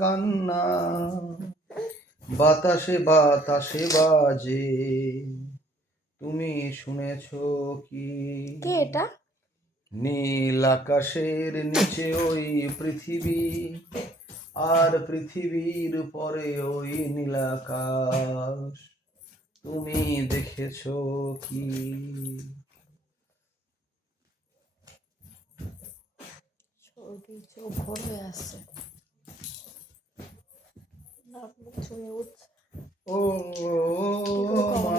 কান্না বাতাসে বাতাসে বাজে, তুমি শুনেছো কি? কে এটা? নীল আকাশের নিচে ওই পৃথিবী, আর পৃথিবীর পরে ওই নীল আকাশ, তুমি দেখেছো কি? চোখ ভোর হয়ে আসছে, ও মা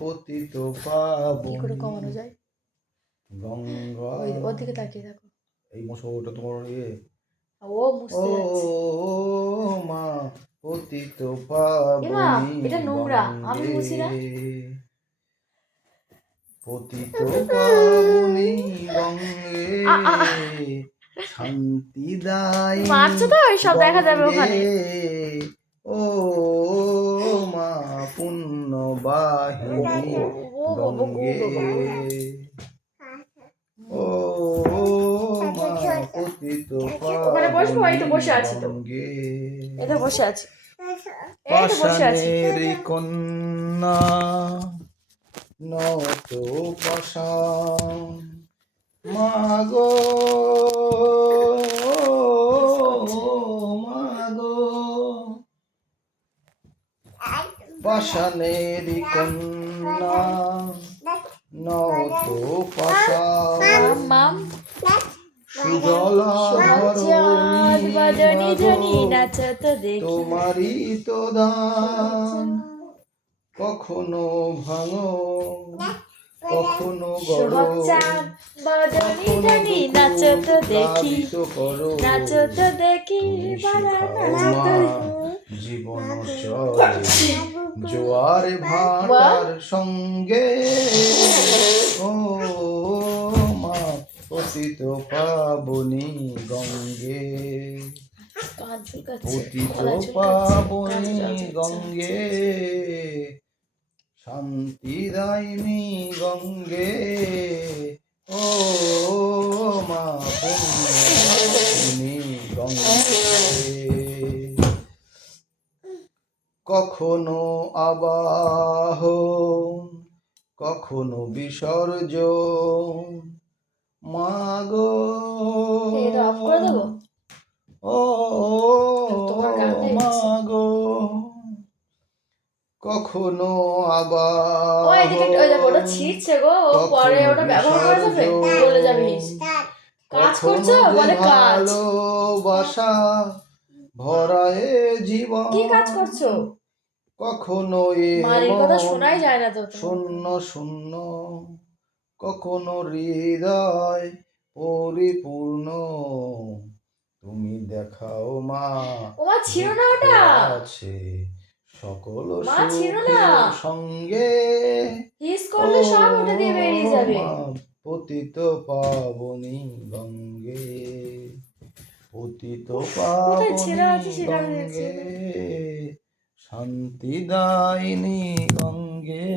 পতিত পাবনী, কি করে কমানো যায়? গঙ্গা ওর দিকে তাকিয়ে থাকো। এই ওটা তোমার ইয়ে। ও মুছতে যাচ্ছে। ও মা পতিত পাবনী, এটা নোংরা, আমি মুছি না। পতিত পাবনী গঙ্গে, শান্তি দায় মারছো তো, সব দেখা যাবে ওখানে। ও মা পুণ্য বাহিনী গঙ্গে, ও মা পতিত পাবনী গঙ্গে। এটা বসে আছে, পাষাণের কন্যা নত পাষাণ, মাগো মাগো, পাষাণের কন্যা নত পাষাণ, সুজলা ধরণী তোমারই তো দান, কখনো ভাঙো কখনো গড়ো, জীবন চলে জোয়ার ভাটার সঙ্গে, ও মা পতিত পাবনী গঙ্গে, পতিত পাবনী গঙ্গে, শান্তি দায়িনী গঙ্গে, ও মা পুণ্যবাহিনী গঙ্গে। কখনো আবাহন কখনো বিসর্জন, মাগো ও মাগো, কখনো আবার ভালোবাসা ভরা এ জীবন, কি কাজ করছো? কখনো শোনাই যায় না তো, শূন্য শূন্য, কখনো হৃদয় পরিপূর্ণ, তুমি দেখাও মা ছিল না ওটা আছে সকল সুখের সঙ্গে, পতিত পাবনী গঙ্গে, পতিত পাবনী গঙ্গে, শান্তি দায়িনী গঙ্গে।